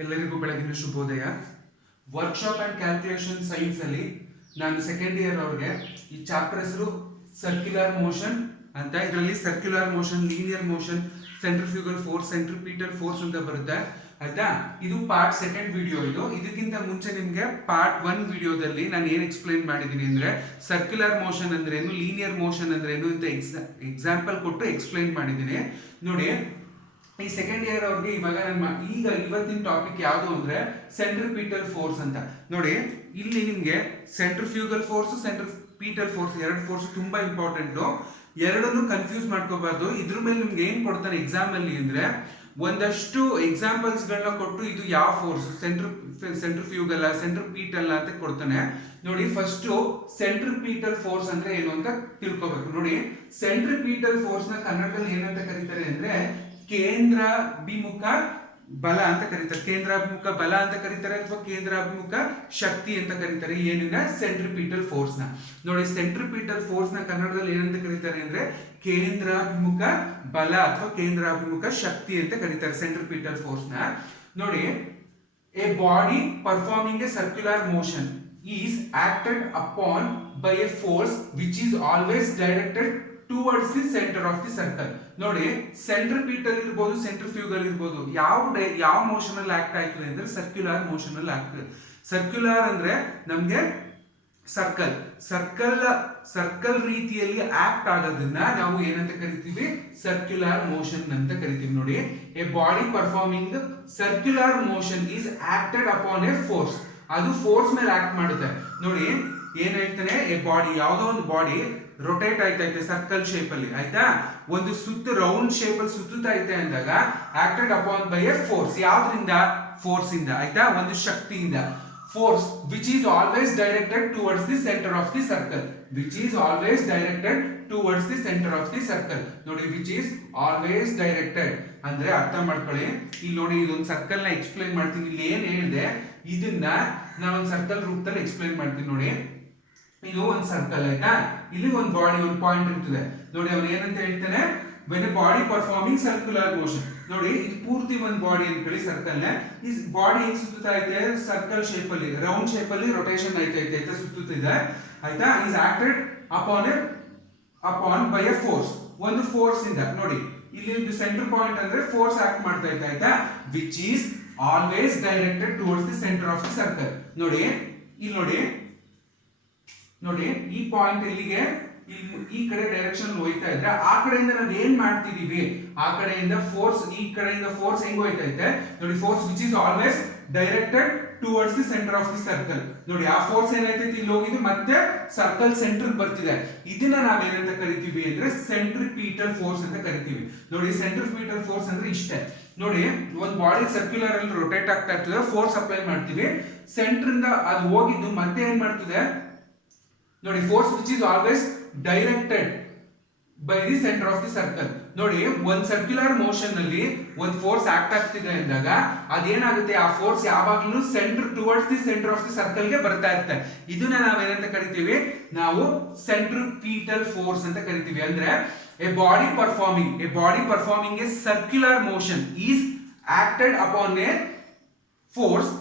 ಎಲ್ಲರಿಗೂ ಬೆಳಗಿನ ಶುಭೋದಯ. ವರ್ಕ್ಶಾಪ್ ಅಂಡ್ ಕ್ಯಾಲ್ಕುಲೇಷನ್ ಸೈನ್ಸ್ ಅಲ್ಲಿ ನಾನು ಸೆಕೆಂಡ್ ಇಯರ್ ಅವ್ರಿಗೆ ಈ ಚಾಪ್ಟರ್ ಹೆಸರು ಸರ್ಕ್ಯುಲರ್ ಮೋಷನ್ ಅಂತ. ಇದರಲ್ಲಿ circular motion, linear motion, centrifugal force, centripetal force ಅಂತ ಬರುತ್ತೆ ಆಯ್ತಾ. ಇದು ಪಾರ್ಟ್ ಸೆಕೆಂಡ್ ವಿಡಿಯೋ. ಇದಕ್ಕಿಂತ ಮುಂಚೆ ನಿಮಗೆ ಪಾರ್ಟ್ 1 ವಿಡಿಯೋದಲ್ಲಿ ನಾನು ಏನು ಎಕ್ಸ್ಪ್ಲೈನ್ ಮಾಡಿದ್ದೀನಿ ಅಂದ್ರೆ ಸರ್ಕ್ಯುಲರ್ ಮೋಷನ್ ಅಂದ್ರೇನು, ಲೀನಿಯರ್ ಮೋಷನ್ ಅಂದ್ರೇನು ಅಂತ ಎಕ್ಸಾಂಪಲ್ ಕೊಟ್ಟು ಎಕ್ಸ್ಪ್ಲೈನ್ ಮಾಡಿದ್ದೀನಿ ನೋಡಿ. ಈ ಸೆಕೆಂಡ್ ಇಯರ್ ಅವ್ರಿಗೆ ಇವಾಗ ಇವತ್ತಿನ ಟಾಪಿಕ್ ಯಾವುದು ಅಂದ್ರೆ ಸೆಂಟ್ರಿಪೀಟಲ್ ಫೋರ್ಸ್ ಅಂತ. ನೋಡಿ ಇಲ್ಲಿ ನಿಮ್ಗೆ ಸೆಂಟ್ರಿಫ್ಯೂಗಲ್ ಫೋರ್ಸ್, ಸೆಂಟ್ರಿಪೀಟಲ್ ಫೋರ್ಸ್ ಎರಡು ಫೋರ್ಸ್ ತುಂಬಾ ಇಂಪಾರ್ಟೆಂಟ್. ಎರಡನ್ನು ಕನ್ಫ್ಯೂಸ್ ಮಾಡ್ಕೋಬಾರ್ದು. ಇದ್ರ ಮೇಲೆ ನಿಮ್ಗೆ ಏನ್ ಕೊಡ್ತಾನೆ ಎಕ್ಸಾಮ್ ಅಲ್ಲಿ ಅಂದ್ರೆ ಒಂದಷ್ಟು ಎಕ್ಸಾಂಪಲ್ಸ್ ಗಳನ್ನ ಕೊಟ್ಟು ಇದು ಯಾವ ಫೋರ್ಸ್, ಸೆಂಟ್ರಿಫ್ಯೂಗಲ್ ಸೆಂಟ್ರಿಪೀಟಲ್ ಅಂತ ಕೊಡ್ತಾನೆ ನೋಡಿ. ಫಸ್ಟ್ ಸೆಂಟ್ರಿಪೀಟಲ್ ಫೋರ್ಸ್ ಅಂದ್ರೆ ಏನು ಅಂತ ತಿಳ್ಕೊಬೇಕು ನೋಡಿ. ಸೆಂಟ್ರಿಪೀಟಲ್ ಫೋರ್ಸ್ ನ ಕನ್ನಡದಲ್ಲಿ ಏನಂತ ಕರೀತಾರೆ ಅಂದ್ರೆ ಕೇಂದ್ರಾಭಿಮುಖ ಬಲ ಅಂತ ಕರೀತಾರೆ. ಕೇಂದ್ರಾಭಿಮುಖ ಬಲ ಅಂತ ಕರೀತಾರೆ ಅಥವಾ ಕೇಂದ್ರಾಭಿಮುಖ ಶಕ್ತಿ ಅಂತ ಕರೀತಾರೆ. ಏನಿದೆ ಸೆಂಟ್ರಿಪೀಟಲ್ ಫೋರ್ಸ್ ನ ನೋಡಿ. ಸೆಂಟ್ರಿಪೀಟಲ್ ಫೋರ್ಸ್ ನ ಕನ್ನಡದಲ್ಲಿ ಏನಂತ ಕರೀತಾರೆ ಅಂದ್ರೆ ಕೇಂದ್ರಾಭಿಮುಖ ಬಲ ಅಥವಾ ಕೇಂದ್ರಾಭಿಮುಖ ಶಕ್ತಿ ಅಂತ ಕರೀತಾರೆ ಸೆಂಟ್ರಿಪೀಟಲ್ ಫೋರ್ಸ್ ನ ನೋಡಿ. A body performing A circular motion is acted upon by a force which is always directed towards the centre of the circle. ನೋಡಿ ಸೆಂಟ್ರಿಪೀಟಲ್ ಇರ್ಬೋದು, ಸೆಂಟ್ರಿಫ್ಯೂಗಲ್ ಇರ್ಬೋದು, ಯಾವ ಮೋಷನ್ ಅಲ್ಲಿ ಆಕ್ಟ್ ಆಯ್ತದೆ ಅಂದ್ರೆ ಸರ್ಕ್ಯುಲರ್ ಮೋಷನ್ ಅಲ್ಲಿ ಆಗ್ತದೆ. ಸರ್ಕ್ಯುಲರ್ ಅಂದ್ರೆ ನಮ್ಗೆ ಸರ್ಕಲ್ ರೀತಿಯಲ್ಲಿ ಆಕ್ಟ್ ಆಗೋದನ್ನ ನಾವು ಏನಂತ ಕರಿತೀವಿ, ಸರ್ಕ್ಯುಲರ್ ಮೋಷನ್ ಅಂತ ಕರಿತೀವಿ ನೋಡಿ. A body performing circular motion is acted upon A force. ಅದು ಫೋರ್ಸ್ ಮೇಲೆ ಆಕ್ಟ್ ಮಾಡುತ್ತೆ ನೋಡಿ. ಏನ್ ಹೇಳ್ತಾನೆ, ಎ ಬಾಡಿ, ಯಾವ್ದೋ ಒಂದು ಬಾಡಿ ರೊಟೇಟ್ ಆಯ್ತೈತೆ ಸರ್ಕಲ್ ಶೇಪ್ ಅಲ್ಲಿ ಆಯ್ತಾ, ಒಂದು ಸುತ್ತು ರೌಂಡ್ ಶೇಪ್ ಅಲ್ಲಿ ಸುತ್ತುತ್ತಾ ಐತೆ ಅಂದಾಗ acted upon by a force. ಯಾವ್ದ್ರಿಂದ? ಫೋರ್ಸ್ ಇಂದ ಆಯ್ತಾ, ಒಂದು ಶಕ್ತಿಯಿಂದ. Force which is always directed towards the centre of the circle. Which is always directed towards the centre of the circle ನೋಡಿ. ವಿಚ್ ಈಸ್ ಆಲ್ವೇಸ್ ಡೈರೆಕ್ಟೆಡ್ ಅಂದ್ರೆ ಅರ್ಥ ಮಾಡ್ಕೊಳ್ಳಿ. ಇಲ್ಲಿ ನೋಡಿ ಇದೊಂದು ಸರ್ಕಲ್ ನ ಎಕ್ಸ್ಪ್ಲೈನ್ ಮಾಡ್ತೀನಿ. ಇಲ್ಲಿ ಏನ್ ಹೇಳಿದೆ ಇದನ್ನ ನಾನು ಒಂದು ಸರ್ಕಲ್ ರೂಪದಲ್ಲಿ ಎಕ್ಸ್ಪ್ಲೈನ್ ಮಾಡ್ತೀನಿ ನೋಡಿ. ಇದು ಒಂದು ಸರ್ಕಲ್ ಆಯ್ತಾ, ಇಲ್ಲಿ ಒಂದು ಬಾಡಿ, ಒಂದು ಪಾಯಿಂಟ್ ಇರ್ತದೆ ನೋಡಿ. ಅವನು ಏನಂತ ಹೇಳ್ತಾನೆ, when a body performing circular motion ನೋಡಿ. ಇದು ಪೂರ್ತಿ ಒಂದು ಬಾಡಿ ಅನ್ಕೊಳ್ಳಿ ಸರ್ಕಲ್ ನ. ಈ ಬಾಡಿ ಹೆಂಗ್ ಸುತ್ತುತ್ತಾ ಐತೆ, ಸರ್ಕಲ್ ಶೇಪ್ ಅಲ್ಲಿ, ರೌಂಡ್ ಶೇಪ್ ಅಲ್ಲಿ ರೊಟೇಷನ್ ಐತೆ ಸುತ್ತುತ್ತಿದೆ ಆಯ್ತಾ. Is acted upon by a force, ಒಂದು ಫೋರ್ಸ್ ಇಂದ ನೋಡಿ. ಇಲ್ಲಿ ಒಂದು ಸೆಂಟರ್ ಪಾಯಿಂಟ್ ಅಂದ್ರೆ ಫೋರ್ಸ್ ಆಕ್ಟ್ ಮಾಡ್ತಾ ಐತೆ ಆಯ್ತಾ. Which is always directed towards the centre of the circle ನೋಡಿ. ಇಲ್ಲಿ ನೋಡಿ ಈ ಪಾಯಿಂಟ್ ಇಲ್ಲಿಗೆ ಈ ಕಡೆ ಡೈರೆಕ್ಷನ್ ಹೋಯ್ತಾ ಇದ್ರೆ ಆ ಕಡೆಯಿಂದ ನಾವು ಏನ್ ಮಾಡ್ತಿದೀವಿ, ಆ ಕಡೆಯಿಂದ ಫೋರ್ಸ್, ಈ ಕಡೆಯಿಂದ ಫೋರ್ಸ್ ಹೆಂಗ್ ಹೋಯ್ತಾ ಐತೆ ನೋಡಿ. Force which is always directed towards the centre of the circle ನೋಡಿ. ಆ ಫೋರ್ಸ್ ಏನಾಯ್ತೈತಿ ಇಲ್ಲಿ ಹೋಗಿದ್ದು ಮತ್ತೆ ಸರ್ಕಲ್ ಸೆಂಟರ್ ಬರ್ತಿದೆ. ಇದನ್ನ ನಾವೇನಂತ ಕರಿತೀವಿ ಅಂದ್ರೆ ಸೆಂಟ್ರಿಪೀಟಲ್ ಫೋರ್ಸ್ ಅಂತ ಕರಿತೀವಿ ನೋಡಿ. ಸೆಂಟ್ರಿಪೀಟಲ್ ಫೋರ್ಸ್ ಅಂದ್ರೆ ಇಷ್ಟೇ ನೋಡಿ. ಒಂದು ಬಾಡಿ ಸರ್ಕ್ಯುಲರ್ ಅಲ್ಲಿ ರೊಟೇಟ್ ಆಗ್ತಾ ಇರ್ತದೆ, ಫೋರ್ಸ್ ಅಪ್ಲೈ ಮಾಡ್ತೀವಿ, ಸೆಂಟರ್ ಇಂದ ಅದು ಹೋಗಿದ್ದು ಮತ್ತೆ ಏನ್ ಮಾಡ್ತಿದೆ ನೋಡಿ. Force which is always directed by the centre of the circle ನೋಡಿ. ಒಂದ್ ಸರ್ಕ್ಯುಲರ್ ಮೋಷನ್ ಅಲ್ಲಿ ಒಂದ್ ಫೋರ್ಸ್ ಆಕ್ಟ್ ಆಗ್ತಿದೆ ಅಂದಾಗ ಅದೇನಾಗುತ್ತೆ, ಆ ಫೋರ್ಸ್ ಯಾವಾಗ್ಲೂ centre towards the centre of the circle ಗೆ ಬರ್ತಾ ಇರುತ್ತೆ. ಇದನ್ನ ನಾವೇನಂತ ಕರಿತೀವಿ, ನಾವು ಸೆಂಟ್ರಿಪೀಟಲ್ ಫೋರ್ಸ್ ಅಂತ ಕರಿತೀವಿ. ಅಂದ್ರೆ A body performing A circular motion is acted upon A force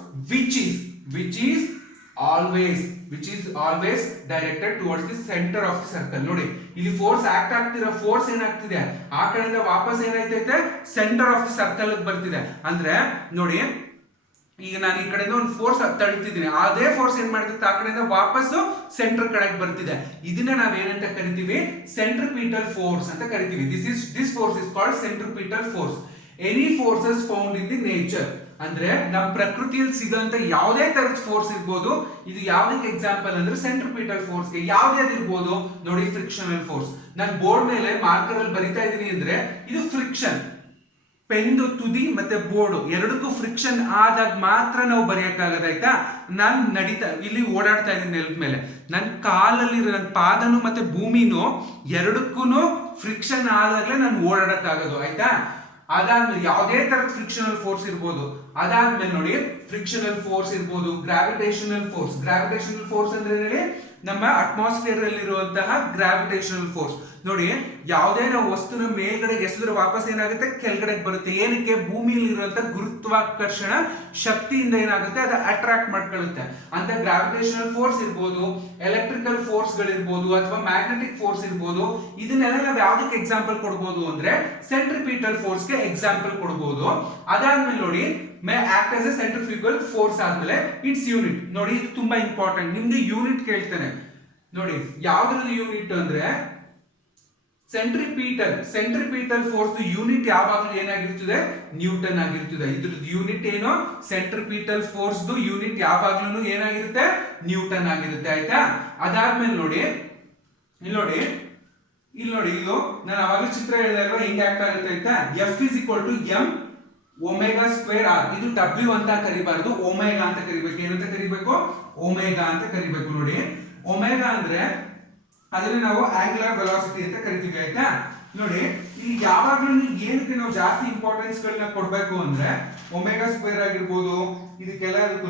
which is always directed towards the center of the circle ನೋಡಿ. ಇಲ್ಲಿ ಫೋರ್ಸ್ ಆಕ್ಟ್ ಆಗ್ತಿರೋ ಫೋರ್ಸ್ ಏನಾಗ್ತಿದೆ, ಆ ಕಡೆಯಿಂದ ವಾಪಸ್ ಏನಾಯ್ತೈತೆ ಸೆಂಟರ್ ಆಫ್ ದಿ ಸರ್ಕಲ್ ಬರ್ತಿದೆ. ಅಂದ್ರೆ ನೋಡಿ, ಈಗ ನಾನು ಈ ಕಡೆಯಿಂದ ಒಂದು ಫೋರ್ಸ್ ತಳ್ತಿದ್ದೀನಿ, ಅದೇ ಫೋರ್ಸ್ ಏನ್ ಮಾಡ್ತಿತ್ತು ಆ ಕಡೆಯಿಂದ ವಾಪಸ್ ಸೆಂಟರ್ ಕಡೆಗೆ ಬರ್ತಿದೆ. ಇದನ್ನ ನಾವೇನಂತ ಕರಿತೀವಿ, ಸೆಂಟ್ರಿಪೀಟಲ್ ಫೋರ್ಸ್ ಅಂತ ಕರಿತೀವಿ. This force is called centripetal force. Any forces found in the nature ಅಂದ್ರೆ ನಮ್ಮ ಪ್ರಕೃತಿಯಲ್ಲಿ ಸಿಗಂತ ಯಾವುದೇ ತರದ ಫೋರ್ಸ್ ಇರ್ಬೋದು. ಇದು ಯಾವ್ದಕ್ಕೆ ಎಕ್ಸಾಂಪಲ್ ಅಂದ್ರೆ ಸೆಂಟ್ರಿಪೀಟಲ್ ಫೋರ್ಸ್ ಗೆ ಯಾವ್ದಿರ್ಬೋದು ನೋಡಿ. ಫ್ರಿಕ್ಷನಲ್ ಫೋರ್ಸ್, ನಾನು ಬೋರ್ಡ್ ಮೇಲೆ ಮಾರ್ಕರ್ ಅಲ್ಲಿ ಬರಿತಾ ಇದೀನಿ ಅಂದ್ರೆ ಇದು ಫ್ರಿಕ್ಷನ್. ಪೆನ್ದು ತುದಿ ಮತ್ತೆ ಬೋರ್ಡ್ ಎರಡಕ್ಕೂ ಫ್ರಿಕ್ಷನ್ ಆದಾಗ ಮಾತ್ರ ನಾವು ಬರೆಯಕ್ಕಾಗದ ಆಯ್ತಾ. ನಾನು ಇಲ್ಲಿ ಓಡಾಡ್ತಾ ಇದ್ದೀನಿ ನೆಲದ ಮೇಲೆ, ನನ್ನ ಕಾಲಲ್ಲಿ ನನ್ನ ಪಾದನು ಮತ್ತೆ ಭೂಮಿನೂ ಎರಡಕ್ಕೂ ಫ್ರಿಕ್ಷನ್ ಆದಾಗ್ಲೇ ನಾನು ಓಡಾಡಕ್ಕಾಗೋದು ಆಯ್ತಾ. ಅದಾದ್ಮೇಲೆ ಯಾವುದೇ ತರದ ಫ್ರಿಕ್ಷನಲ್ ಫೋರ್ಸ್ ಇರ್ಬೋದು. ಅದಾದ್ಮೇಲೆ ನೋಡಿ ಫ್ರಿಕ್ಷನಲ್ ಫೋರ್ಸ್ ಇರ್ಬೋದು, ಗ್ರಾವಿಟೇಷನಲ್ ಫೋರ್ಸ್ ಅಂದ್ರೆ ಹೇಳಿ ನಮ್ಮ ಅಟ್ಮಾಸ್ಫಿಯರ್ ಅಲ್ಲಿ ಇರುವಂತಹ ಗ್ರಾವಿಟೇಷನಲ್ ಫೋರ್ಸ್. ನೋಡಿ, ಯಾವುದೇ ನಾವು ವಸ್ತುನ ಮೇಲ್ಗಡೆ ಎಸೆದ್ರೆ ವಾಪಸ್ ಏನಾಗುತ್ತೆ, ಕೆಳಗಡೆ ಬರುತ್ತೆ. ಏನಕ್ಕೆ? ಭೂಮಿಯಲ್ಲಿ ಇರುವಂತಹ ಗುರುತ್ವಾಕರ್ಷಣ ಶಕ್ತಿಯಿಂದ ಏನಾಗುತ್ತೆ, ಅದು ಅಟ್ರಾಕ್ಟ್ ಮಾಡ್ಕೊಳ್ಳುತ್ತೆ. ಅಂತ ಗ್ರಾವಿಟೇಷನಲ್ ಫೋರ್ಸ್ ಇರ್ಬೋದು, ಎಲೆಕ್ಟ್ರಿಕಲ್ ಫೋರ್ಸ್ ಗಳಿರ್ಬೋದು, ಅಥವಾ ಮ್ಯಾಗ್ನೆಟಿಕ್ ಫೋರ್ಸ್ ಇರ್ಬೋದು. ಇದನ್ನೆಲ್ಲ ನಾವು ಯಾವ್ದಕ್ಕೆ ಎಕ್ಸಾಂಪಲ್ ಕೊಡ್ಬೋದು ಅಂದ್ರೆ ಸೆಂಟ್ರಿಪಿಟಲ್ ಫೋರ್ಸ್ ಗೆ ಎಕ್ಸಾಂಪಲ್ ಕೊಡ್ಬೋದು. ಅದಾದ್ಮೇಲೆ ನೋಡಿ, May act as A centrifugal force ಆದ್ಮೇಲೆ ಇಟ್ಸ್ ಯೂನಿಟ್. ನೋಡಿ, ಇದು ತುಂಬಾ ಇಂಪಾರ್ಟೆಂಟ್. ನಿಮ್ಗೆ ಯೂನಿಟ್ ಕೇಳ್ತಾನೆ. ನೋಡಿ, ಯಾವ್ದ್ರಲ್ಲಿ ಯೂನಿಟ್ ಅಂದ್ರೆ ಸೆಂಟ್ರಿಪಿಟಲ್ ಫೋರ್ಸ್ ಯೂನಿಟ್ ಯಾವಾಗಲೂ ಏನಾಗಿರ್ತದೆ, ನ್ಯೂಟನ್ ಆಗಿರ್ತದೆ. ಇದ್ರದ್ದು ಯೂನಿಟ್ ಏನು, ಸೆಂಟ್ರಿಪಿಟಲ್ ಫೋರ್ಸ್ ಯೂನಿಟ್ ಯಾವಾಗ್ಲೂ ಏನಾಗಿರುತ್ತೆ, ನ್ಯೂಟನ್ ಆಗಿರುತ್ತೆ. ಆಯ್ತಾ? ಅದಾದ್ಮೇಲೆ ನೋಡಿ, ಇಲ್ಲಿ ನೋಡಿ, ಇದು ನಾನು ಅವಾಗ ಚಿತ್ರ ಹೇಳಿದೆ ಅಲ್ವಾ, ಹೆಂಗೆ ಆಕ್ಟ್ ಆಗುತ್ತೆ ಆಯ್ತಾ. F is equal to M omega square R. ಇದು ಡಬ್ಲ್ಯೂ ಅಂತ ಕರಿಬಾರ್ದು, ಒಮೆಗಾ ಅಂತ ಕರಿಬೇಕು. ಏನಂತ ಕರಿಬೇಕು, ಒಮೆಗಾ ಅಂತ ಕರಿಬೇಕು. ನೋಡಿ, ಒಮೆಗಾ ಅಂದ್ರೆ ಅದನ್ನ ನಾವು ಆಂಗುಲರ್ ವೆಲಾಸಿಟಿ ಅಂತ ಕರಿತೀವಿ. ಆಯ್ತಾ? ನೋಡಿ, ಇಲ್ಲಿ ಯಾವಾಗ್ಲೂ ಏನಕ್ಕೆ ನಾವು ಜಾಸ್ತಿ ಇಂಪಾರ್ಟೆನ್ಸ್ ಗಳನ್ನ ಕೊಡ್ಬೇಕು ಅಂದ್ರೆ ಒಮೆಗಾ ಸ್ಕ್ವೇರ್ ಆಗಿರ್ಬೋದು, ಇದಕ್ಕೆಲ್ಲದಕ್ಕೂ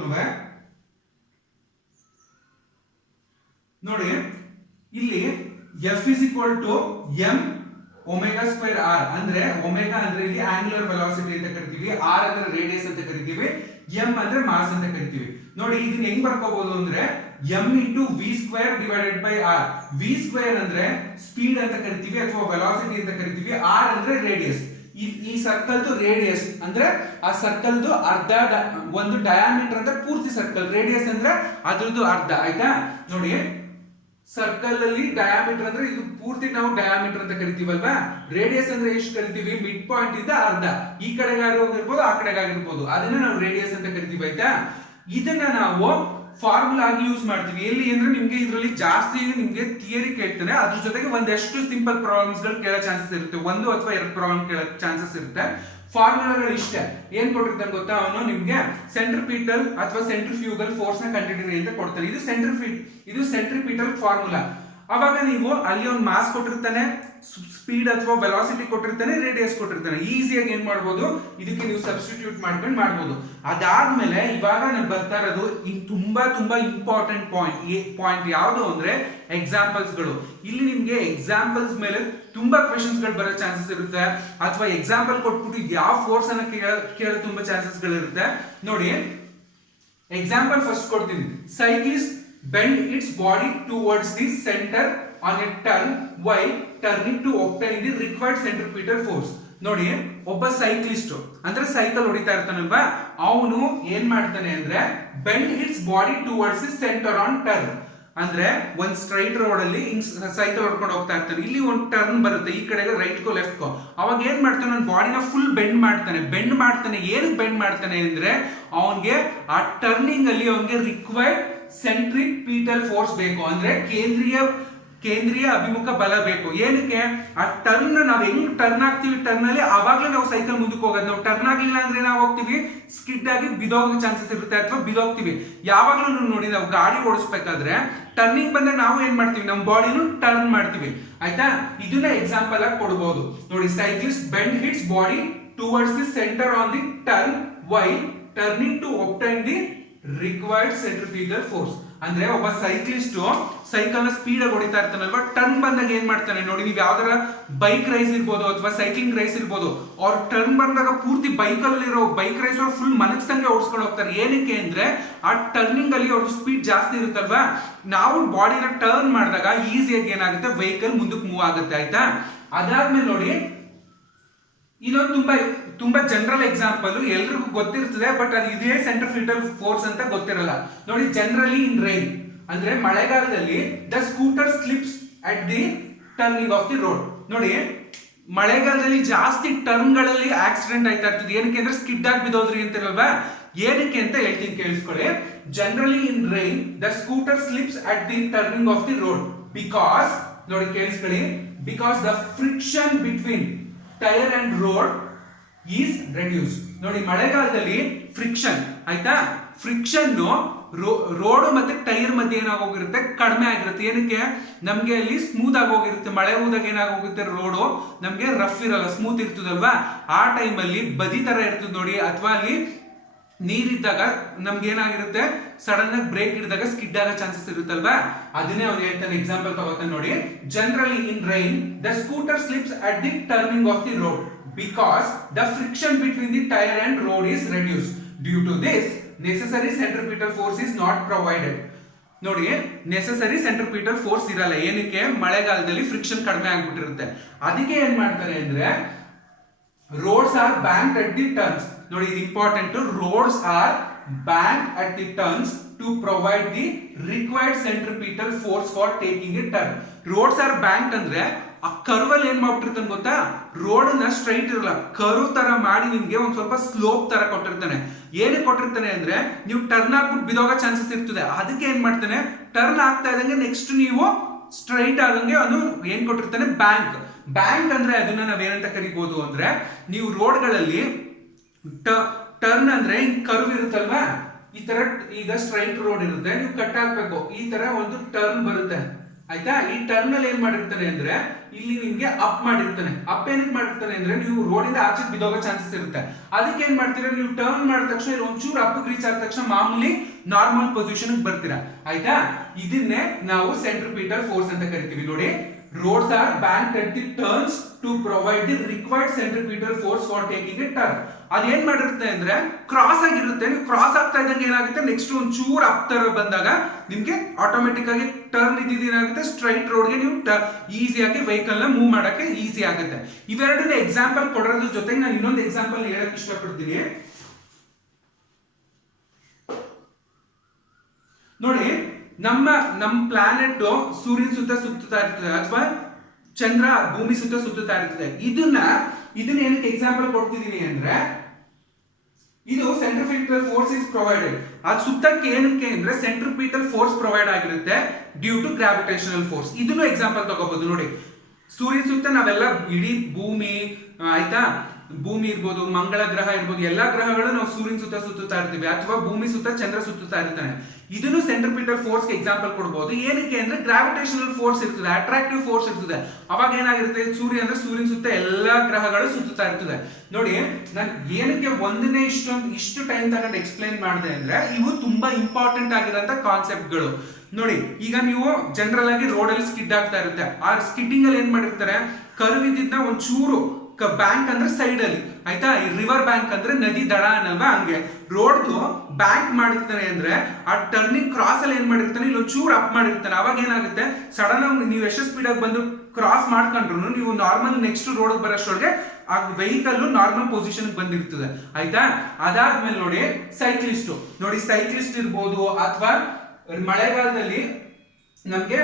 ನೋಡಿ, ಇಲ್ಲಿ F is equal to M omega square R. ಅಂದ್ರೆ ಒಮೆಗಾ ಅಂದ್ರೆ ಇಲ್ಲಿ ಆಂಗುಲರ್ ವೆಲಾಸಿಟಿ ಅಂತ ಕರಿತೀವಿ, ಆರ್ ಅಂದ್ರೆ ರೇಡಿಯಸ್ ಅಂತ ಕರಿತೀವಿ, ಎಂ ಅಂದ್ರೆ ಮಾಸ್ ಅಂತ ಕರಿತೀವಿ. ನೋಡಿ, ಇದನ್ನ ಹೆಂಗ್ ಬರ್ಕೋಬಹುದು ಅಂದ್ರೆ M into V square divided by R. V square ಅಂದ್ರೆ ಸ್ಪೀಡ್ ಅಂತ ಕರಿತೀವಿ ಅಥವಾ ವೆಲಾಸಿಟಿ ಅಂತ ಕರಿತೀವಿ, ಆರ್ ಅಂದ್ರೆ ರೇಡಿಯಸ್. ಈ ಸರ್ಕಲ್ದು ರೇಡಿಯಸ್ ಅಂದ್ರೆ ಆ ಸರ್ಕಲ್ದು ಅರ್ಧ, ಒಂದು ಡಯಾಮೀಟರ್ ಅಂದ್ರೆ ಪೂರ್ತಿ ಸರ್ಕಲ್, ರೇಡಿಯಸ್ ಅಂದ್ರೆ ಅದ್ರದ್ದು ಅರ್ಧ. ಆಯ್ತಾ? ನೋಡಿ, ಸರ್ಕಲ್ ಅಲ್ಲಿ ಡಯಾಮೀಟರ್ ಅಂದ್ರೆ ಇದು ಪೂರ್ತಿ ನಾವು ಡಯಾಮೀಟರ್ ಅಂತ ಕರಿತೀವಲ್ವಾ. ರೇಡಿಯಸ್ ಅಂದ್ರೆ ಎಷ್ಟು ಕರಿತೀವಿ, ಮಿಡ್ ಪಾಯಿಂಟ್ ಇಂದ ಅರ್ಧ, ಈ ಕಡೆಗಾಗಿರ್ಬೋದು ಆ ಕಡೆಗಾಗಿರ್ಬೋದು, ಅದನ್ನ ನಾವು ರೇಡಿಯಸ್ ಅಂತ ಕರಿತೀವಿ. ಆಯ್ತಾ? ಇದನ್ನ ನಾವು ಫಾರ್ಮುಲಾ ಆಗಿ ಯೂಸ್ ಮಾಡ್ತೀವಿ. ಎಲ್ಲಿ ಅಂದ್ರೆ ನಿಮ್ಗೆ ಇದರಲ್ಲಿ ಜಾಸ್ತಿ ನಿಮ್ಗೆ ಥಿಯರಿ ಕೇಳ್ತಾನೆ, ಅದ್ರ ಜೊತೆಗೆ ಒಂದಷ್ಟು ಸಿಂಪಲ್ ಪ್ರಾಬ್ಲಮ್ಸ್ ಗಳು ಕೇಳೋ ಚಾನ್ಸಸ್ ಇರುತ್ತೆ, ಒಂದು ಅಥವಾ ಎರಡು ಪ್ರಾಬ್ಲಮ್ ಕೇಳೋ ಚಾನ್ಸಸ್ ಇರುತ್ತೆ. ಫಾರ್ಮುಲಾಗಳು ಇಷ್ಟೇ. ಏನ್ ಕೊಟ್ಟಿರ್ತಾನೆ ಗೊತ್ತಾ, ಅವನು ನಿಮ್ಗೆ ಸೆಂಟ್ರಿಪಿಟಲ್ ಅಥವಾ ಸೆಂಟ್ರಿಫ್ಯೂಗಲ್ ಫೋರ್ಸ್ ನ ಕಂಡುಹಿಡಿಯಿರಿ ಅಂತ ಕೊಡ್ತಾನೆ. ಇದು ಸೆಂಟ್ರಿಪಿಟಲ್ ಫಾರ್ಮುಲಾ. ಅವಾಗ ನೀವು ಅಲ್ಲಿ ಒಂದು ಮಾಸ್ ಕೊಟ್ಟಿರ್ತಾನೆ, ಸ್ಪೀಡ್ ಅಥವಾ ವೆಲಾಸಿಟಿ ಕೊಟ್ಟಿರ್ತಾನೆ, ರೇಡಿಯಸ್ ಕೊಟ್ಟಿರ್ತಾನೆ. ಈಸಿಯಾಗಿ ಏನ್ ಮಾಡ್ಬೋದು, ಇದಕ್ಕೆ ನೀವು ಸಬ್ಸ್ಟಿಟ್ಯೂಟ್ ಮಾಡ್ಕೊಂಡು ಮಾಡ್ಬೋದು. ಅದಾದ್ಮೇಲೆ ಇವಾಗ ನಾನು ಬರ್ತಾ ಇರೋದು ತುಂಬಾ ಇಂಪಾರ್ಟೆಂಟ್ ಪಾಯಿಂಟ್ ಯಾವುದು ಅಂದ್ರೆ ಎಕ್ಸಾಂಪಲ್ಸ್ ಗಳು. ಇಲ್ಲಿ ನಿಮ್ಗೆ ಎಕ್ಸಾಂಪಲ್ಸ್ ಮೇಲೆ ತುಂಬಾ ಕ್ವೆಶನ್ಸ್ ಗಳು ಬರೋ ಚಾನ್ಸಸ್ ಇರುತ್ತೆ, ಅಥವಾ ಎಕ್ಸಾಂಪಲ್ ಕೊಟ್ಬಿಟ್ಟು ಯಾವ ಫೋರ್ಸ್ ಅನ್ನ ಕೇಳೋ ತುಂಬಾ ಚಾನ್ಸಸ್ ಗಳು ಇರುತ್ತೆ. ನೋಡಿ, ಎಕ್ಸಾಂಪಲ್ ಫಸ್ಟ್ ಕೊಡ್ತೀನಿ. Cyclist bend its body towards the center on a turn while turning to obtain the required centripetal force. ನೋಡಿ, ಒಬ್ಬ ಸೈಕ್ಲಿಸ್ಟ್ ಅಂದ್ರೆ ಸೈಕಲ್ ಹೊಡಿತಾ ಇರ್ತಾನಲ್ವಾ, ಅವನು ಏನ್ ಮಾಡ್ತಾನೆ ಅಂದ್ರೆ bend hits body towards the centre on turn. ಅಂದ್ರೆ ಒಂದ್ ಸ್ಟ್ರೈಟ್ ರೋಡ್ ಅಲ್ಲಿ ಸೈಕಲ್ ಹೊಡ್ಕೊಂಡು ಹೋಗ್ತಾ ಇರ್ತಾನೆ, ಇಲ್ಲಿ ಒಂದು ಟರ್ನ್ ಬರುತ್ತೆ, ಈ ಕಡೆಗೆ ರೈಟ್ ಕೋ ಲೆಫ್ಟ್ ಕೋ. ಅವಾಗ ಏನ್ ಮಾಡ್ತಾನೆ, ನನ್ನ ಬಾಡಿನ ಫುಲ್ ಬೆಂಡ್ ಮಾಡ್ತಾನೆ. ಏನಕ್ಕೆ ಬೆಂಡ್ ಮಾಡ್ತಾನೆ ಅಂದ್ರೆ ಅವನ್ಗೆ ಆ ಟರ್ನಿಂಗ್ ಅಲ್ಲಿ ಅವನ್ಗೆ ರಿಕ್ವೈರ್ಡ್ ಸೆಂಟ್ರಿಪಿಟಲ್ ಫೋರ್ಸ್ ಬೇಕು, ಅಂದ್ರೆ ಕೇಂದ್ರೀಯ ಅಭಿಮುಖ ಬಲ ಬೇಕು. ಏನಕ್ಕೆ, ಆ ಟರ್ನ್ ನಾವ್ ಹೆಂಗ್ ಟರ್ನ್ ಆಗ್ತೀವಿ, ಟರ್ನ್ ಅಲ್ಲಿ ಅವಾಗ್ಲೇ ನಾವು ಸೈಕಲ್ ಮುಂದಕ್ಕೆ ಹೋಗೋದು. ನಾವು ಟರ್ನ್ ಆಗ್ಲಿಲ್ಲ ಅಂದ್ರೆ ನಾವು ಹೋಗ್ತೀವಿ, ಸ್ಕಿಡ್ ಆಗಿ ಬಿದೋಗೋ ಚಾನ್ಸಸ್ ಇರುತ್ತೆ ಅಥವಾ ಬಿದೋಗ್ತೀವಿ. ಯಾವಾಗ್ಲೂ ನೋಡಿ, ನಾವು ಗಾಡಿ ಓಡಿಸ್ಬೇಕಾದ್ರೆ ಟರ್ನಿಂಗ್ ಬಂದಾಗ ನಾವು ಏನ್ ಮಾಡ್ತೀವಿ, ನಮ್ಮ ಬಾಡಿನೂ ಟರ್ನ್ ಮಾಡ್ತೀವಿ. ಆಯ್ತಾ? ಇದನ್ನ ಎಕ್ಸಾಂಪಲ್ ಆಗಿ ಕೊಡಬಹುದು. ನೋಡಿ, cyclist bend hits body towards the centre on the turn while turning to obtain the required centrifugal force. ಅಂದ್ರೆ ಒಬ್ಬ ಸೈಕ್ಲಿಸ್ಟ್ ಸೈಕಲ್ ನ ಸ್ಪೀಡ್ ಆಗಿ ಹೊಡಿತಾ ಇರ್ತಾನಲ್ವಾ, ಟರ್ನ್ ಬಂದಾಗ ಏನ್ ಮಾಡ್ತಾನೆ ನೋಡಿ, ನೀವು ಯಾವ್ದಾರ ಬೈಕ್ ರೈಸ್ ಇರ್ಬೋದು ಅಥವಾ ಸೈಕ್ಲಿಂಗ್ ರೈಸ್ ಇರ್ಬೋದು, ಅವ್ರ ಟರ್ನ್ ಬಂದಾಗ ಪೂರ್ತಿ ಬೈಕ್ ರೈಸ್ ಅವ್ರು ಫುಲ್ ಮನಸ್ಸಂಗೆ ಓಡಿಸ್ಕೊಂಡು ಹೋಗ್ತಾರೆ. ಏನಕ್ಕೆ ಅಂದ್ರೆ ಆ ಟರ್ನಿಂಗ್ ಅಲ್ಲಿ ಅವ್ರ ಸ್ಪೀಡ್ ಜಾಸ್ತಿ ಇರುತ್ತಲ್ವಾ, ನಾವು ಬಾಡಿನ ಟರ್ನ್ ಮಾಡಿದಾಗ ಈಸಿಯಾಗಿ ಏನಾಗುತ್ತೆ, ವೆಹಿಕಲ್ ಮುಂದಕ್ಕೆ ಮೂವ್ ಆಗುತ್ತೆ. ಆಯ್ತಾ? ಅದಾದ್ಮೇಲೆ ನೋಡಿ, ಇದೊಂದು ತುಂಬಾ ಜನರಲ್ ಎಕ್ಸಾಂಪಲ್, ಎಲ್ರಿಗೂ ಗೊತ್ತಿರ್ತದೆ, ಬಟ್ ಅದು ಇದೇ ಸೆಂಟ್ರಿಪಿಟಲ್ ಫೋರ್ಸ್ ಅಂತ ಗೊತ್ತಿರಲ್ಲ. ನೋಡಿ, ಜನರಲಿ ಇನ್ ರೈನ್ ಅಂದ್ರೆ ಮಳೆಗಾಲದಲ್ಲಿ the scooter slips at the turning of the road. ನೋಡಿ, ಮಳೆಗಾಲದಲ್ಲಿ ಜಾಸ್ತಿ ಟರ್ನ್ ಗಳಲ್ಲಿ ಆಕ್ಸಿಡೆಂಟ್ ಆಯ್ತಾ ಇರ್ತದೆ. ಏನಕ್ಕೆ ಅಂದ್ರೆ ಸ್ಕಿಡ್ ಆಗಿ ಬಿದ್ದೋದ್ರಿ ಅಂತಿರಲ್ವಾ, ಏನಕ್ಕೆ ಅಂತ ಹೇಳ್ತೀನಿ ಕೇಳಿಸ್ಕೊಳ್ಳಿ. Generally in rain the scooter slips at the turning of the road because, ನೋಡಿ ಕೇಳಿಸ್ಕೊಳ್ಳಿ, because the friction between tyre and road is reduce. ನೋಡಿ, ಮಳೆಗಾಲದಲ್ಲಿ ಫ್ರಿಕ್ಷನ್, ಆಯ್ತಾ, ಫ್ರಿಕ್ಷನ್ ರೋಡ್ ಮತ್ತೆ ಟೈರ್ ಮಧ್ಯೆ ಏನಾಗೋಗಿರುತ್ತೆ, ಕಡಿಮೆ ಆಗಿರುತ್ತೆ. ಏನಕ್ಕೆ, ನಮ್ಗೆ ಅಲ್ಲಿ ಸ್ಮೂತ್ ಆಗೋಗಿರುತ್ತೆ. ಮಳೆ ಹೋದಾಗ ಏನಾಗೋಗುತ್ತೆ, ರೋಡು ನಮ್ಗೆ ರಫ್ ಇರಲ್ಲ, ಸ್ಮೂತ್ ಇರ್ತದಲ್ವಾ. ಆ ಟೈಮಲ್ಲಿ ಬದಿ ತರ ಇರ್ತದೆ ನೋಡಿ, ಅಥವಾ ಅಲ್ಲಿ ನೀರಿದ್ದಾಗ ನಮ್ಗೆ ಏನಾಗಿರುತ್ತೆ, ಸಡನ್ ಆಗಿ ಬ್ರೇಕ್ ಹಿಡಿದಾಗ ಸ್ಕಿಡ್ ಆಗೋ ಚಾನ್ಸಸ್ ಇರುತ್ತಲ್ವಾ, ಅದನ್ನೇ ಅವ್ನು ಹೇಳ್ತಾನೆ. ಎಕ್ಸಾಂಪಲ್ ತಗೋತಾನೆ ನೋಡಿ. Generally in rain the scooter slips at the turning of the road because the friction between the tyre and road is reduce. Due to this necessary centripetal force is not provided. ನೋಡಿ, necessary centripetal force ಇರಲ್ಲ. ಏನಕ್ಕೆ? ಮಳೆಗಾಲದಲ್ಲಿ friction ಕಡಿಮೆ ಆಗ್ಬಿಟ್ಟಿರುತ್ತೆ. ಅದಕ್ಕೆ ಏನ್ ಮಾಡ್ತಾರೆ ಅಂದ್ರೆ roads are banked at the turns. ನೋಡಿ, ಇದು important. Roads are banked at the turns to provide the required centripetal force for taking a turn. Roads are banked ಅಂದ್ರೆ ಆ ಕರ್ವ್ ಅಲ್ಲಿ ಏನ್ ಮಾಡ್ಬಿಟ್ಟಿರ್ತಾನೆ ಗೊತ್ತಾ, ರೋಡ್ ನ ಸ್ಟ್ರೈಟ್ ಇರಲ್ಲ, ಕರ್ವ್ ತರ ಮಾಡಿ ನಿಮ್ಗೆ ಒಂದ್ ಸ್ವಲ್ಪ ಸ್ಲೋಪ್ ತರ ಕೊಟ್ಟಿರ್ತಾನೆ. ಏನಕ್ಕೆ ಕೊಟ್ಟಿರ್ತಾನೆ ಅಂದ್ರೆ ನೀವು ಟರ್ನ್ ಆಗ್ಬಿಟ್ಟು ಬಿದೋಗೋ ಚಾನ್ಸಸ್ ಇರ್ತದೆ. ಅದಕ್ಕೆ ಏನ್ ಮಾಡ್ತಾನೆ, ಟರ್ನ್ ಆಗ್ತಾ ಇದ್ದಂಗೆ ನೆಕ್ಸ್ಟ್ ನೀವು ಸ್ಟ್ರೈಟ್ ಆಗಂಗೆ ಅವನು ಏನ್ ಕೊಟ್ಟಿರ್ತಾನೆ, ಬ್ಯಾಂಕ್ ಅಂದ್ರೆ ಅದನ್ನ ನಾವೇನಂತ ಕರಿಬಹುದು ಅಂದ್ರೆ, ನೀವು ರೋಡ್ಗಳಲ್ಲಿ ಟರ್ನ್ ಅಂದ್ರೆ ಕರ್ವ್ ಇರುತ್ತಲ್ವಾ, ಈ ತರ ಈಗ ಸ್ಟ್ರೈಟ್ ರೋಡ್ ಇರುತ್ತೆ, ನೀವು ಕಟ್ ಹಾಕ್ಬೇಕು, ಈ ತರ ಒಂದು ಟರ್ನ್ ಬರುತ್ತೆ ಆಯ್ತಾ. ಈ ಟರ್ನ್ ಅಲ್ಲಿ ಏನ್ ಮಾಡಿರ್ತಾನೆ ಅಂದ್ರೆ ಇಲ್ಲಿ ನಿಮ್ಗೆ ಅಪ್ ಮಾಡಿರ್ತಾನೆ. ಅಪ್ ಏನಕ್ಕೆ ಮಾಡಿರ್ತಾನೆ ಅಂದ್ರೆ ನೀವು ರೋಡಿಂದ ಆಚೆ ಬಿದ್ದೋಗೋ ಚಾನ್ಸಸ್ ಇರುತ್ತೆ. ಅದಕ್ಕೆ ಏನ್ ಮಾಡ್ತೀರಾ, ನೀವು ಟರ್ನ್ ಮಾಡಿದ ತಕ್ಷಣ ಇಲ್ಲಿ ಒಂಚೂರು ಅಪ್ ರೀಚ್ ಆದ ತಕ್ಷಣ ಮಾಮೂಲಿ ನಾರ್ಮಲ್ ಪೊಸಿಷನ್ ಬರ್ತೀರಾ ಆಯ್ತಾ. ಇದನ್ನೇ ನಾವು ಸೆಂಟ್ರಿಪಿಟಲ್ ಫೋರ್ಸ್ ಅಂತ ಕರಿತೀವಿ. ನೋಡಿ, roads are banked at the turns to provide the required centripetal force for taking a turn. ಅದೇನ್ ಮಾಡಿರುತ್ತೆ ಅಂದ್ರೆ ಕ್ರಾಸ್ ಆಗಿರುತ್ತೆ, ನೀವು ಕ್ರಾಸ್ ಆಗ್ತಾ ಇದ್ದಂಗೆ ಏನಾಗುತ್ತೆ, ನೆಕ್ಸ್ಟ್ ಒಂದು ಚೂರ್ ಅಪ್ ತರ ಬಂದಾಗ ನಿಮ್ಗೆ ಆಟೋಮೆಟಿಕ್ ಆಗಿ ಟರ್ನ್ ಇದ್ದಿದ್ದು ಏನಾಗುತ್ತೆ, ಸ್ಟ್ರೈಟ್ ರೋಡ್ಗೆ ನೀವು ಈಸಿಯಾಗಿ ವೆಹಿಕಲ್ ನ ಮೂವ್ ಮಾಡಕ್ಕೆ ಈಸಿ ಆಗುತ್ತೆ. ಇವೆರಡನ್ನ ಎಕ್ಸಾಂಪಲ್ ಕೊಡೋದ್ರ ಜೊತೆಗೆ ನಾನು ಇನ್ನೊಂದು ಎಕ್ಸಾಂಪಲ್ ಹೇಳಕ್ ಇಷ್ಟಪಡ್ತೀನಿ. ನೋಡಿ, ನಮ್ಮ ಪ್ಲಾನೆಟ್ ಸೂರ್ಯನ ಸುತ್ತಾ ಇರ್ತದೆ ಅಥವಾ ಚಂದ್ರ ಭೂಮಿ ಸುತ್ತಾ ಇರ್ತದೆ. ಇದನ್ನ ಏನಕ್ಕೆ ಎಕ್ಸಾಂಪಲ್ ಕೊಡ್ತಿದೀನಿ ಅಂದ್ರೆ, ಇದು ಸೆಂಟ್ರಿಪಿಟಲ್ ಫೋರ್ಸ್ ಇಸ್ ಪ್ರೊವೈಡೆಡ್. ಅದು ಸುತ್ತಕ್ಕೆ ಏನಕ್ಕೆ ಅಂದ್ರೆ ಸೆಂಟ್ರಿಪಿಟಲ್ ಫೋರ್ಸ್ ಪ್ರೊವೈಡ್ ಆಗಿರುತ್ತೆ ಡ್ಯೂ ಟು ಗ್ರಾವಿಟೇಷನಲ್ ಫೋರ್ಸ್. ಇದನ್ನು ಎಕ್ಸಾಂಪಲ್ ತಗೋಬಹುದು. ನೋಡಿ, ಸೂರ್ಯನ ಸುತ್ತ ನಾವೆಲ್ಲ ಇಡೀ ಭೂಮಿ ಆಯ್ತಾ, ಭೂಮಿ ಇರ್ಬೋದು, ಮಂಗಳ ಗ್ರಹ ಇರ್ಬೋದು, ಎಲ್ಲಾ ಗ್ರಹಗಳು ನಾವು ಸೂರ್ಯನ ಸುತ್ತಾ ಇರ್ತೀವಿ, ಅಥವಾ ಭೂಮಿ ಸುತ್ತ ಚಂದ್ರ ಸುತ್ತಾ ಇರ್ತಾನೆ. ಇದನ್ನು ಸೆಂಟ್ರಿಪಿಟಲ್ ಫೋರ್ಸ್ ಎಕ್ಸಾಂಪಲ್ ಕೊಡಬಹುದು. ಏನಕ್ಕೆ ಅಂದ್ರೆ ಗ್ರಾವಿಟೇಷನಲ್ ಫೋರ್ಸ್ ಇರ್ತದೆ, ಅಟ್ರಾಕ್ಟಿವ್ ಫೋರ್ಸ್ ಇರ್ತದೆ. ಅವಾಗ ಏನಾಗಿರುತ್ತೆ, ಸೂರ್ಯ ಅಂದ್ರೆ ಸೂರ್ಯನ ಸುತ್ತ ಎಲ್ಲಾ ಗ್ರಹಗಳು ಸುತ್ತಾ ಇರ್ತದೆ. ನೋಡಿ, ನಾನು ಏನಕ್ಕೆ ಒಂದನೇ ಇಷ್ಟು ಟೈಮ್ ತಗೊಂಡು ಎಕ್ಸ್ಪ್ಲೈನ್ ಮಾಡಿದೆ ಅಂದ್ರೆ ಇವು ತುಂಬಾ ಇಂಪಾರ್ಟೆಂಟ್ ಆಗಿರೋಂಥ ಕಾನ್ಸೆಪ್ಟ್ಗಳು. ನೋಡಿ, ಈಗ ನೀವು ಜನರಲ್ ಆಗಿ ರೋಡ್ ಅಲ್ಲಿ ಸ್ಕಿಡ್ ಆಗ್ತಾ ಇರುತ್ತೆ. ಆ ಸ್ಕಿಡ್ಡಿಂಗ್ ಅಲ್ಲಿ ಏನ್ ಮಾಡಿರ್ತಾರೆ, ಕರ್ವ್ ಇದ್ದಿದ್ನ ಒಂಚೂರು ಬ್ಯಾಂಕ್ ಅಂದ್ರೆ ಸೈಡ್ ಅಲ್ಲಿ ಆಯ್ತಾ, ಈ ರಿವರ್ ಬ್ಯಾಂಕ್ ಅಂದ್ರೆ ನದಿ ದಡ ಅನ್ನಲ್ವಾ, ಹಂಗೆ ರೋಡ್ದು ಬ್ಯಾಂಕ್ ಮಾಡಿರ್ತಾನೆ ಅಂದ್ರೆ ಆ ಟರ್ನಿಂಗ್ ಕ್ರಾಸ್ ಅಲ್ಲಿ ಏನ್ ಮಾಡಿರ್ತಾನೆ, ಇಲ್ಲೊಂದು ಚೂರ್ ಅಪ್ ಮಾಡಿರ್ತಾನೆ. ಅವಾಗ ಏನಾಗುತ್ತೆ, ಸಡನ್ ಆಗಿ ನೀವು ಎಷ್ಟು ಸ್ಪೀಡ್ ಆಗಿ ಬಂದು ಕ್ರಾಸ್ ಮಾಡ್ಕೊಂಡ್ರು ನೀವು ನಾರ್ಮಲ್ ನೆಕ್ಸ್ಟ್ ರೋಡ್ ಬರೋಷ್ಟೊಳಗೆ ಆ ವೆಹಿಕಲ್ ನಾರ್ಮಲ್ ಪೊಸಿಷನ್ ಬಂದಿರ್ತದೆ ಆಯ್ತಾ. ಅದಾದ್ಮೇಲೆ ನೋಡಿ, ಸೈಕ್ಲಿಸ್ಟ್ ಇರ್ಬೋದು, ಅಥವಾ ಮಳೆಗಾಲದಲ್ಲಿ ನಮ್ಗೆ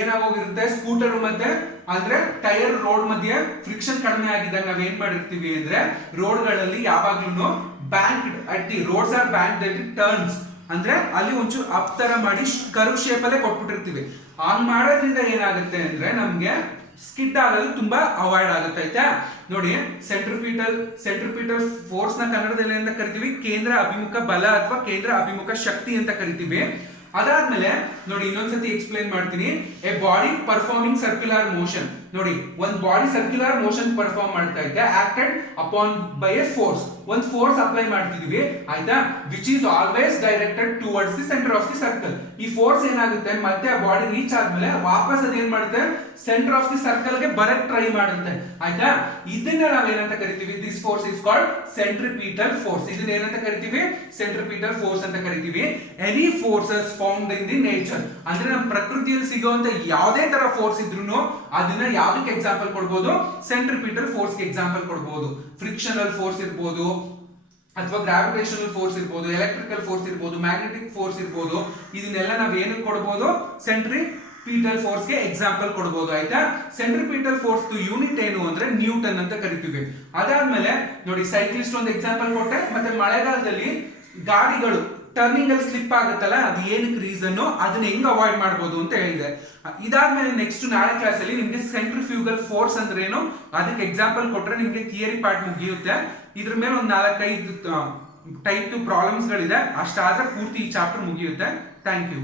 ಏನಾಗೋಗಿರುತ್ತೆ, ಸ್ಕೂಟರ್ ಮತ್ತೆ ಅಂದ್ರೆ ಟೈರ್ ರೋಡ್ ಮಧ್ಯೆ ಫ್ರಿಕ್ಷನ್ ಕಡಿಮೆ ಆಗಿದ್ದಾಗ ನಾವ್ ಏನ್ ಮಾಡಿರ್ತೀವಿ ಅಂದ್ರೆ ರೋಡ್ಗಳಲ್ಲಿ ಯಾವಾಗ್ಲೂ roads are banked at the turns ಅಂದ್ರೆ ಅಲ್ಲಿ ಒಂಚೂರು ಅಪ್ ತರ ಮಾಡಿ ಕರ್ವ್ ಶೇಪ್ ಅಲ್ಲೇ ಕೊಟ್ಬಿಟ್ಟಿರ್ತೀವಿ. ಹಂಗ್ ಮಾಡೋದ್ರಿಂದ ಏನಾಗುತ್ತೆ ಅಂದ್ರೆ ನಮ್ಗೆ ಸ್ಕಿಡ್ ಆಗೋದು ತುಂಬಾ ಅವಾಯ್ಡ್ ಆಗುತ್ತೆ ಆಯ್ತಾ. ನೋಡಿ, ಸೆಂಟ್ರಿಪಿಟಲ್ ಫೋರ್ಸ್ ನ ಕನ್ನಡದಲ್ಲಿ ಅಂತ ಕರಿತೀವಿ ಕೇಂದ್ರ ಅಭಿಮುಖ ಬಲ ಅಥವಾ ಕೇಂದ್ರ ಅಭಿಮುಖ ಶಕ್ತಿ ಅಂತ ಕರಿತೀವಿ. ಅದಾದ್ಮೇಲೆ ನೋಡಿ, ಇನ್ನೊಂದ್ಸತಿ ಎಕ್ಸ್ಪ್ಲೈನ್ ಮಾಡ್ತೀನಿ. A body performing circular motion. ನೋಡಿ, ಒಂದ್ ಬಾಡಿ ಸರ್ಕ್ಯುಲರ್ ಮೋಷನ್ ಪರ್ಫಾರ್ಮ್ ಮಾಡ್ತಾ ಇದೆ, acted upon by a force. ಒಂದ್ ಫೋರ್ಸ್ ಅಪ್ಲೈ ಮಾಡ್ತಿದೀವಿ ಆಯ್ತಾ, which is always directed towards the centre of the circle. ಈ ಫೋರ್ಸ್ ಏನಾಗುತ್ತೆ, ಮತ್ತೆ ಆ ಬಾಡಿ ರೀಚ್ ಆದ್ಮೇಲೆ ವಾಪಸ್ ಅದೇನ್ ಮಾಡುತ್ತೆ, ಸೆಂಟರ್ ಆಫ್ ದಿ ಸರ್ಕಲ್ ಗೆ ಬರಕ್ ಟ್ರೈ ಮಾಡುತ್ತೆ ಆಯ್ತಾ. ಇದನ್ನ ನಾವೇನಂತ ಕರಿತೀವಿ, this force is called centripetal force. ಇದನ್ನ ಏನಂತ ಕರಿತೀವಿ, ಸೆಂಟ್ರಿಪಿಟಲ್ ಫೋರ್ಸ್ ಅಂತ ಕರಿತೀವಿ. Any forces found in the nature ಅಂದ್ರೆ ನಮ್ಮ ಪ್ರಕೃತಿಯಲ್ಲಿ ಸಿಗುವಂತ ಯಾವುದೇ ತರ ಫೋರ್ಸ್ ಇದ್ರೂ ಅದನ್ನ ಯಾವುದಕ್ಕೆ ಎಕ್ಸಾಂಪಲ್ ಕೊಡಬಹುದು, ಸೆಂಟ್ರಿಪಿಟಲ್ ಫೋರ್ಸ್ ಗೆ ಎಕ್ಸಾಂಪಲ್ ಕೊಡಬಹುದು. ಫ್ರಿಕ್ಷನಲ್ ಫೋರ್ಸ್ ಇರ್ಬೋದು, ಅಥವಾ ಗ್ರಾವಿಟೇಷನಲ್ ಫೋರ್ಸ್ ಇರ್ಬೋದು, ಎಲೆಕ್ಟ್ರಿಕಲ್ ಫೋರ್ಸ್ ಇರ್ಬೋದು, ಮ್ಯಾಗ್ನೆಟಿಕ್ ಫೋರ್ಸ್ ಇರ್ಬೋದು. ಇದನ್ನೆಲ್ಲ ನಾವು ಏನಕ್ಕೆ ಕೊಡಬಹುದು, ಸೆಂಟ್ರಿಪಿಟಲ್ ಫೋರ್ಸ್ ಗೆ ಎಕ್ಸಾಂಪಲ್ ಕೊಡಬಹುದು ಆಯ್ತಾ. ಸೆಂಟ್ರಿಪಿಟಲ್ ಫೋರ್ಸ್ ಯೂನಿಟ್ ಏನು ಅಂದ್ರೆ ನ್ಯೂಟನ್ ಅಂತ ಕರಿತೀವಿ. ಅದಾದ್ಮೇಲೆ ನೋಡಿ, ಸೈಕ್ಲಿಸ್ಟ್ ಒಂದು ಎಕ್ಸಾಂಪಲ್ ಕೊಟ್ಟೆ, ಮತ್ತೆ ಮಳೆಗಾಲದಲ್ಲಿ ಗಾಡಿಗಳು ಟರ್ನಿಂಗ್ ಅಲ್ಲಿ ಸ್ಲಿಪ್ ಆಗುತ್ತಲ್ಲ, ಅದು ಏನಕ್ಕೆ ರೀಸನ್, ಅದನ್ನ ಹೆಂಗ್ ಅವಾಯ್ಡ್ ಮಾಡಬಹುದು ಅಂತ ಹೇಳಿದೆ. ಇದಾದ್ಮೇಲೆ ನೆಕ್ಸ್ಟ್ ನಾಳೆ ಕ್ಲಾಸ್ ಅಲ್ಲಿ ನಿಮ್ಗೆ ಸೆಂಟ್ರಿಫ್ಯೂಗಲ್ ಫೋರ್ಸ್ ಅಂದ್ರೆ ಏನು ಅದಕ್ಕೆ ಎಕ್ಸಾಂಪಲ್ ಕೊಟ್ರೆ ನಿಮ್ಗೆ ಥಿಯರಿ ಪಾರ್ಟ್ ಮುಗಿಯುತ್ತೆ. ಇದ್ರ ಮೇಲೆ ಒಂದು 4-5 ಟೈಪ್ ಪ್ರಾಬ್ಲಮ್ಸ್ ಗಳಿದೆ, ಅಷ್ಟಾದ್ರೆ ಪೂರ್ತಿ ಈ ಚಾಪ್ಟರ್ ಮುಗಿಯುತ್ತೆ. Thank you.